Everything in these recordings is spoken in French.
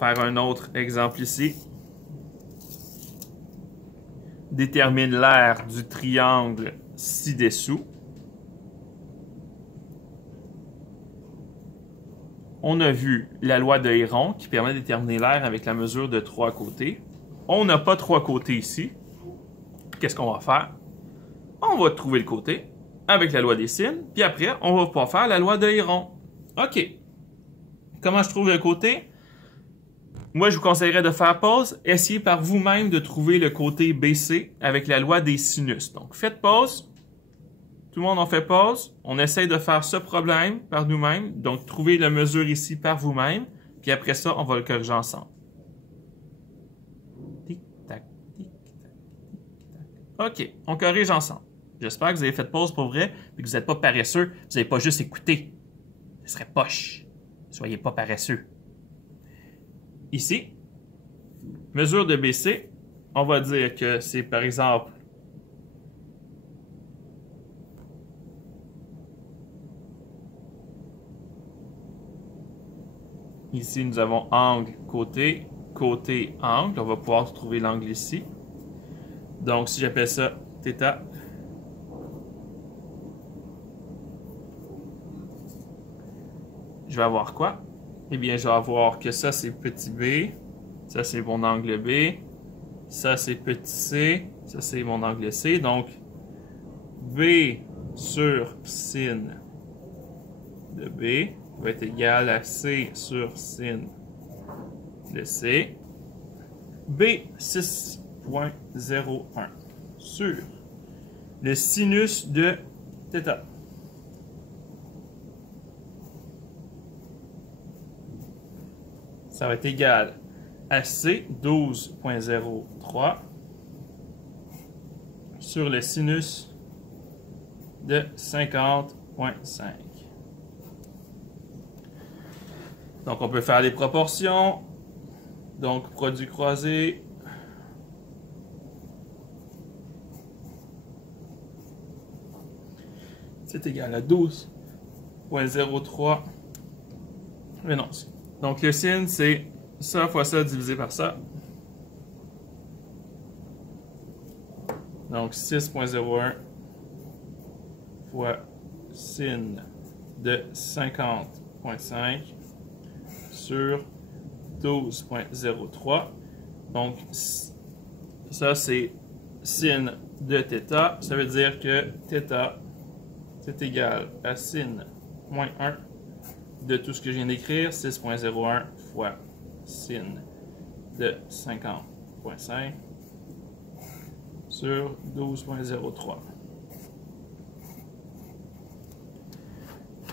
faire un autre exemple ici. Détermine l'aire du triangle ci-dessous. On a vu la loi de Héron qui permet de déterminer l'aire avec la mesure de 3 côtés. On n'a pas 3 côtés ici. Qu'est-ce qu'on va faire? On va trouver le côté avec la loi des sines, puis après, on va pouvoir faire la loi de Héron. OK. Comment je trouve le côté? Moi, je vous conseillerais de faire pause. Essayez par vous-même de trouver le côté BC avec la loi des sinus. Donc, faites pause. Tout le monde en fait pause. On essaye de faire ce problème par nous-mêmes. Donc, trouvez la mesure ici par vous-même. Puis après ça, on va le corriger ensemble. Tic-tac, tic-tac, tic-tac. OK, on corrige ensemble. J'espère que vous avez fait pause pour vrai et que vous n'êtes pas paresseux. Vous n'avez pas juste écouté. Ce serait poche. Soyez pas paresseux. Ici, mesure de BC, on va dire que c'est par exemple ici nous avons angle, côté, côté, angle. On va pouvoir trouver l'angle ici. Donc si j'appelle ça θ, je vais avoir quoi? Eh bien, je vais avoir que ça, c'est petit b. Ça, c'est mon angle B. Ça, c'est petit c. Ça, c'est mon angle C. Donc, B sur sin de B va être égal à C sur sin de C. B 6.01 sur le sinus de θ. Ça va être égal à C 12.03 sur le sinus de 50.5. Donc, on peut faire les proportions. Donc, produit croisé. C'est égal à 12.03. Mais non. Donc, le sin, c'est ça fois ça divisé par ça. Donc, 6.01 fois sin de 50.5 sur 12.03. Donc, ça, c'est sin de θ. Ça veut dire que θ, c'est égal à sin moins 1 de tout ce que je viens d'écrire, 6.01 fois sin de 50.5 sur 12.03.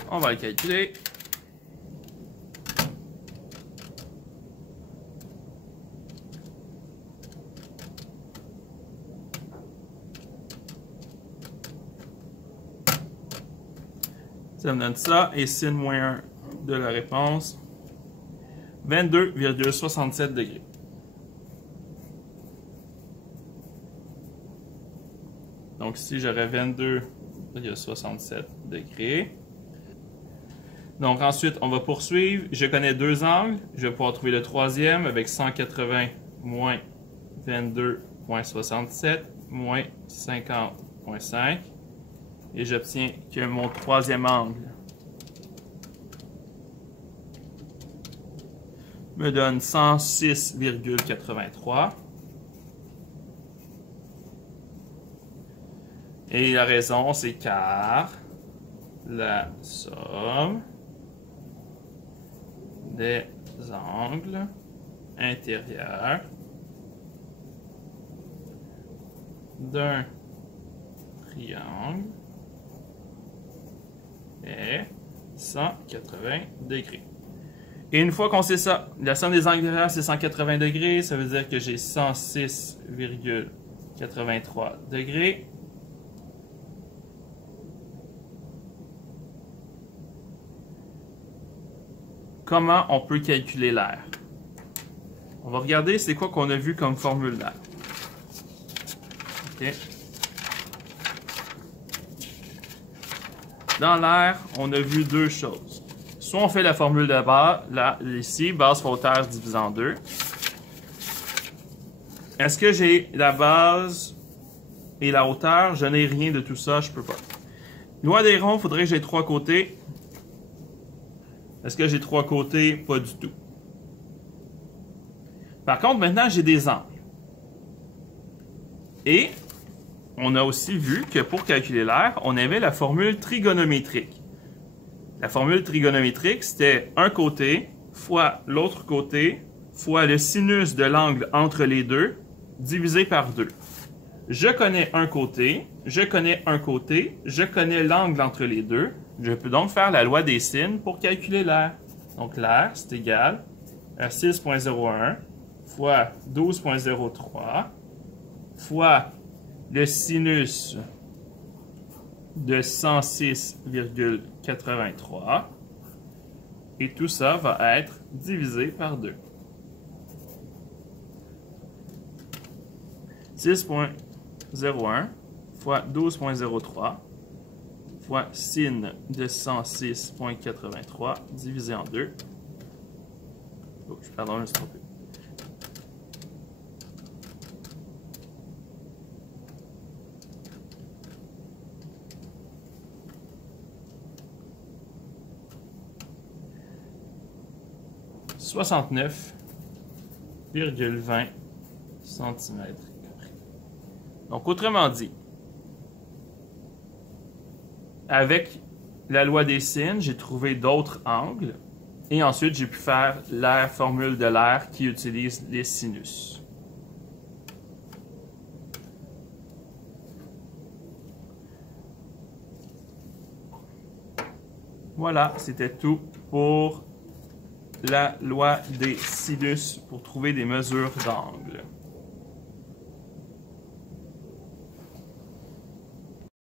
On va le calculer. Ça me donne ça et sin moins 1 de la réponse, 22,67 degrés. Donc ici, j'aurais 22,67 degrés. Donc ensuite, on va poursuivre. Je connais deux angles. Je vais pouvoir trouver le troisième avec 180 moins 22,67 moins 50,5. Et j'obtiens que mon troisième angle me donne 106,83. Et la raison, c'est car la somme des angles intérieurs d'un triangle est 180 degrés. Et une fois qu'on sait ça, la somme des angles intérieurs, c'est 180 degrés. Ça veut dire que j'ai 106,83 degrés. Comment on peut calculer l'air? On va regarder c'est quoi qu'on a vu comme formule d'air. Okay. Dans l'air, on a vu deux choses. soit on fait la formule de base, là, ici, base fois hauteur divisé en 2. Est-ce que j'ai la base et la hauteur? Je n'ai rien de tout ça, je peux pas. Loi des ronds, il faudrait que j'ai 3 côtés. Est-ce que j'ai 3 côtés? Pas du tout. Par contre, maintenant, j'ai des angles. Et on a aussi vu que pour calculer l'air, on avait la formule trigonométrique. La formule trigonométrique, c'était un côté fois l'autre côté fois le sinus de l'angle entre les deux divisé par 2. Je connais un côté, je connais un côté, je connais l'angle entre les deux. Je peux donc faire la loi des sines pour calculer l'air. Donc l'air, c'est égal à 6,01 fois 12,03 fois le sinus de 106,83 et tout ça va être divisé par 2. 6,01 fois 12,03 fois sin de 106,83 divisé en 2. Oh, pardon, je me suis trompé. « 69,20 cm². Donc, autrement dit, avec la loi des sines, j'ai trouvé d'autres angles et ensuite j'ai pu faire la formule de l'air qui utilise les sinus. Voilà, c'était tout pour la loi des sinus pour trouver des mesures d'angle.